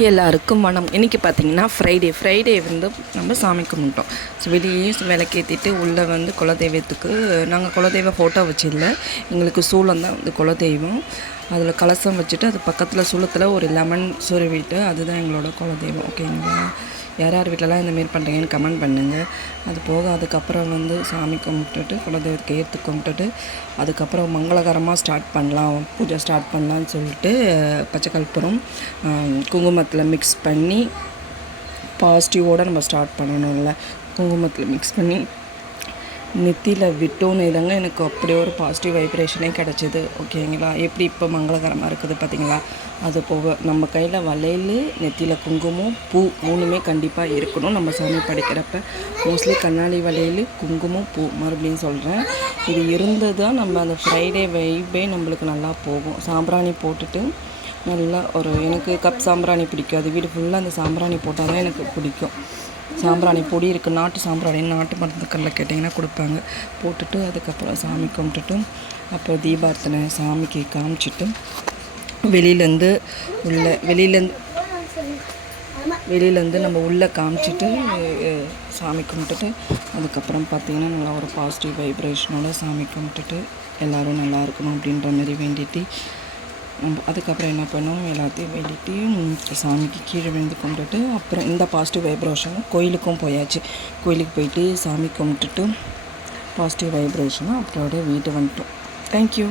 எல்லாருக்கும் இன்றைக்கி பார்த்திங்கன்னா ஃப்ரைடே வந்து நம்ம சாமி கும்பிட்டோம். ஸோ வெளியே விளக்கேற்றிட்டு உள்ளே வந்து குலதெய்வத்துக்கு நாங்கள் குலதெய்வ ஃபோட்டோ வச்சிடல, எங்களுக்கு சூளம் தான் வந்து குலதெய்வம். அதில் கலசம் வச்சுட்டு அது பக்கத்தில் சூளத்தில் ஒரு லெமன் சொருவிட்டு அதுதான் எங்களோட குலதெய்வம். ஓகேங்களா? யார் யார் வீட்டிலலாம் இந்தமாரி பண்ணுறீங்கன்னு கமெண்ட் பண்ணுங்கள். அது போக அதுக்கப்புறம் வந்து சாமி கும்பிட்டுட்டு குலதெய்வத்துக்கு ஏற்று கும்பிட்டுட்டு அதுக்கப்புறம் மங்களகரமாக ஸ்டார்ட் பண்ணலாம், பூஜை ஸ்டார்ட் பண்ணலான்னு சொல்லிட்டு பச்சை கற்பூரம் குங்குமத்தில் மிக்ஸ் பண்ணி பாசிட்டிவோடு நம்ம ஸ்டார்ட் பண்ணணும்ல. குங்குமத்தில் மிக்ஸ் பண்ணி நெத்தியில் விட்டோன்னு தாங்க எனக்கு அப்படியே ஒரு பாசிட்டிவ் வைப்ரேஷனே கிடச்சிது. ஓகேங்களா? எப்படி இப்போ மங்களகரமாக இருக்குது பார்த்திங்களா? அது போக நம்ம கையில் வளையல், நெத்தியில் குங்குமம், பூ 3மே கண்டிப்பாக இருக்கணும். நம்ம சாமி படைக்கிறப்ப மோஸ்ட்லி கண்ணாடி வளையல், குங்குமம், பூ மறுபடியும் சொல்கிறேன். இது இருந்தது தான் நம்ம அந்த ஃப்ரைடே வைப்பே நம்மளுக்கு நல்லா போகும். சாம்பிராணி போட்டுட்டு நல்லா எனக்கு கப் சாம்பிராணி பிடிக்காது, வீடு ஃபுல்லாக அந்த சாம்பிராணி போட்டால் தான் எனக்கு பிடிக்கும். சாம்பிராணி பொடி இருக்குது, நாட்டு சாம்பிராணி, நாட்டு மருந்துக்களில் கேட்டிங்கன்னா கொடுப்பாங்க. போட்டுட்டு அதுக்கப்புறம் சாமி கும்பிட்டுட்டு அப்புறம் தீபார்த்தனை சாமிக்கு காமிச்சிட்டு வெளியிலேருந்து நம்ம உள்ளே காமிச்சிட்டு சாமி கும்பிட்டுட்டு அதுக்கப்புறம் பார்த்திங்கன்னா நல்லா ஒரு பாசிட்டிவ் வைப்ரேஷனோட சாமி கும்பிட்டுட்டு எல்லோரும் நல்லா இருக்கணும் அப்படின்ற மாதிரி வேண்டிட்டு அதுக்கப்புறம் என்ன பண்ணோம், எல்லாத்தையும் வேண்டிட்டு சாமிக்கு கீழே விழுந்து கும்பிட்டுட்டு அப்புறம் இந்த பாசிட்டிவ் வைப்ரேஷனும் கோயிலுக்கும் போயாச்சு. கோயிலுக்கு போயிட்டு சாமி கும்பிட்டுட்டு பாசிட்டிவ் வைப்ரேஷனும் அப்படியோட வீட்டு வந்துட்டோம். தேங்க்யூ.